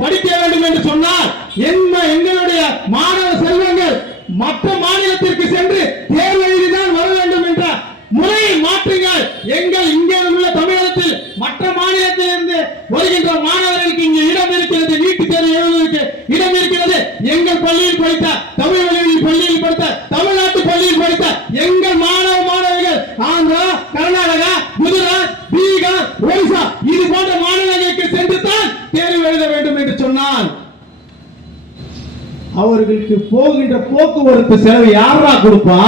படிக்க வேண்டும் என்று சொன்னால் எங்களுடைய மாணவ செல்வங்கள் மற்ற மாநிலத்திற்கு சென்று தேர்வு எழுதிதான் வர வேண்டும் என்ற முறையை மாற்றுங்கள். எங்கள் இங்கே உள்ள தமிழகத்தில் மற்ற மாநிலத்தில் இருந்து வருகின்ற மாணவர்களுக்கு இங்கே இடம் இருக்கிறது, நீட்டு தேர்வு எழுதுவதற்கு இடம் இருக்கிறது. எங்கள் பள்ளியில் படித்த தமிழ் வழியில் பள்ளியில் படித்த தமிழ்நாட்டு பள்ளியில் படித்த எங்கள் மாணவ மாணவிகள் ஆந்திரா, கர்நாடகா, குஜராத், பீகார், ஒரிசா இது போன்ற மாநிலங்களுக்கு சென்று தான் தேர்வு எழுத வேண்டும் என்று சொன்னால் அவர்களுக்கு போகின்ற போக்குவரத்து செலவு யாரா கொடுப்பா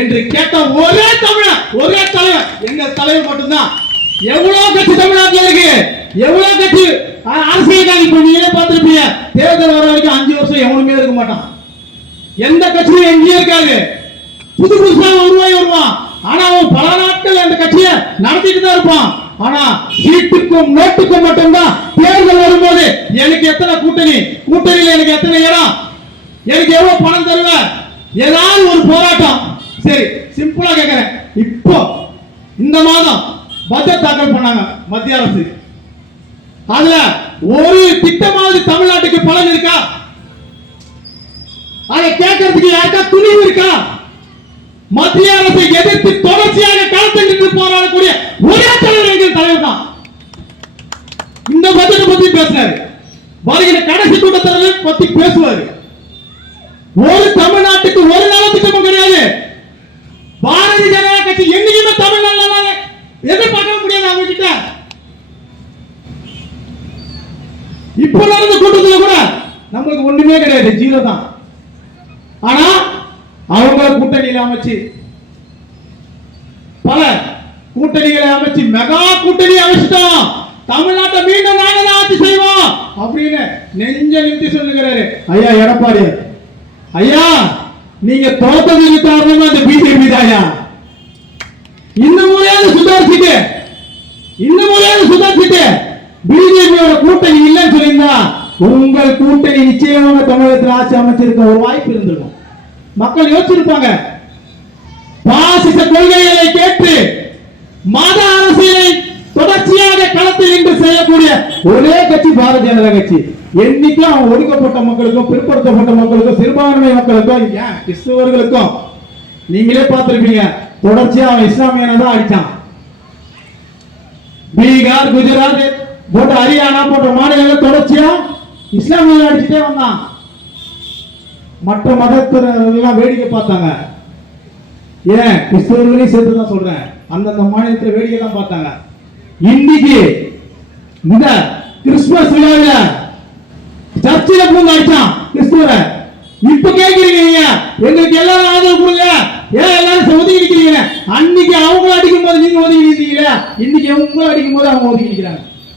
என்று கேட்ட ஒரே தமிழர், ஒரே தலைவர், எங்கள் தலைவர் மட்டும்தான். எவ்வளவு கட்சி தமிழ்நாட்டில் இருக்கு, எவ்வளவு கட்சி அரசியல் இப்ப நீங்களே பார்த்திருப்பீங்க. தேர்தல் வர வரைக்கும் 5 வருஷம் எவனுமே இருக்க மாட்டான். எந்த கட்சியும் எங்கேயும் இருக்காது. புது புதுசாக உருவாகி வருவான். ஆனா அவன் பல நாட்கள் அந்த கட்சியை நடத்திட்டு தான் இருப்பான். ஆனா சீட்டுக்கும் நோட்டுக்கும் மட்டும்தான் தேர்தல் வரும்போது எனக்கு எத்தனை கூட்டணி, கூட்டணியில் எனக்கு எத்தனை இடம், எனக்கு எவ்வளவு பணம் தருவ, ஏதாவது ஒரு போராட்டம். சரி, சிம்பிளா கேட்கிறேன். இப்போ இந்த மாதம் பட்ஜெட் தாக்கல் பண்ணாங்க மத்திய அரசு. அதுல ஒரு திட்டமாவது தமிழ்நாட்டுக்கு பலன் இருக்கா? அதை கேட்கறதுக்கு யாருக்கா துணிவு இருக்கா? மத்திய அரசை எதிர்த்து தொடர்ச்சியாக களத்தில் நின்று போராடக்கூடிய ஒரே தலைவர் எங்கள் தலைவர் தான். இந்த பட்ஜெட் பத்தி பேசுறாரு, வருகிற கடைசி கூட்டத்தில் பத்தி பேசுவாரு. ஒரு தமிழ்நாட்டுக்கு ஒரு நலத்திட்டமும் கிடையாது. பாரதிய ஜனதா கட்சி என்னைக்குமே தமிழ்நாடு எதிர்பார்க்க முடியாது அவங்க கிட்ட. இப்ப நடந்த கூட்டத்தில் கூட நம்மளுக்கு ஒண்ணுமே கிடையாது, ஜீரோ தான். ஆனா அவங்க கூட்டணியில அமைச்சு பல கூட்டணிகளை அமைச்சு மெகா கூட்டணி அமைச்சிட்டோம், தமிழ்நாட்டை மீண்டும் நாங்க தான் ஆட்சி செய்வோம் அப்படின்னு நெஞ்ச நிறுத்தி சொல்லுகிறாரு ஐயா எடப்பாடி. ஐயா, நீங்க தோத்ததுக்கு காரணமா இந்த பிஜேபி தாயா. இந்த முறையாவது சுதாரிச்சுட்டு பிஜேபியோட கூட்டணி இல்லைன்னு சொல்லியிருந்தா உங்கள் கூட்டணி நிச்சயமாக தமிழகத்தில் ஆட்சி அமைச்சிருக்க ஒரு வாய்ப்பு இருந்திருக்கும். மக்கள் யோசிச்சிருப்பாங்க. பாசிச கொள்கைகளை கேட்டு மத அரசியலை தொடர்ச்சியாக களத்தில் நின்று செய்யக்கூடிய ஒரே கட்சி பாரதிய ஜனதா கட்சி. என்னைக்கும் அவன் ஒடுக்கப்பட்ட மக்களுக்கும், பிற்படுத்தப்பட்ட மக்களுக்கும், சிறுபான்மை மக்களுக்கும், கிறிஸ்தவர்களுக்கும் நீங்களே பார்த்திருப்பீங்க. தொடர்ச்சியா அவன் இஸ்லாமியனை தான் அடிச்சான். பீகார், குஜராத் போன்ற ஹரியானா போன்ற மாநிலங்கள் தொடர்ச்சியா இஸ்லாமியனை அடிச்சுட்டே வந்தான். மற்ற மதத்தினர்கள் வேடிக்கை பார்த்தாங்க. ஏன் கிறிஸ்தவர்களையும் சேர்த்து தான் சொல்றேன், அந்தந்த மாநிலத்தில் வேடிக்கை தான் பார்த்தாங்க. இன்னைக்கு இந்த கிறிஸ்துமஸ் விழாவில் சர்ச்சில பூந்து அடிச்சான் கிறிஸ்துவரை. இப்ப கேட்கிறீங்க எங்களுக்கு எல்லாரும் ஆதரவு கொடுங்க, ஏன் எல்லாரும் ஒதுக்கி நிக்கிறீங்க? அன்னைக்கு அவங்க அடிக்கும் போது நீங்க ஒதுக்கி நிக்கிறீங்களா? இன்னைக்கு உங்களை அடிக்கும் போது அவங்க ஒதுக்கி நிக்கிறாங்க.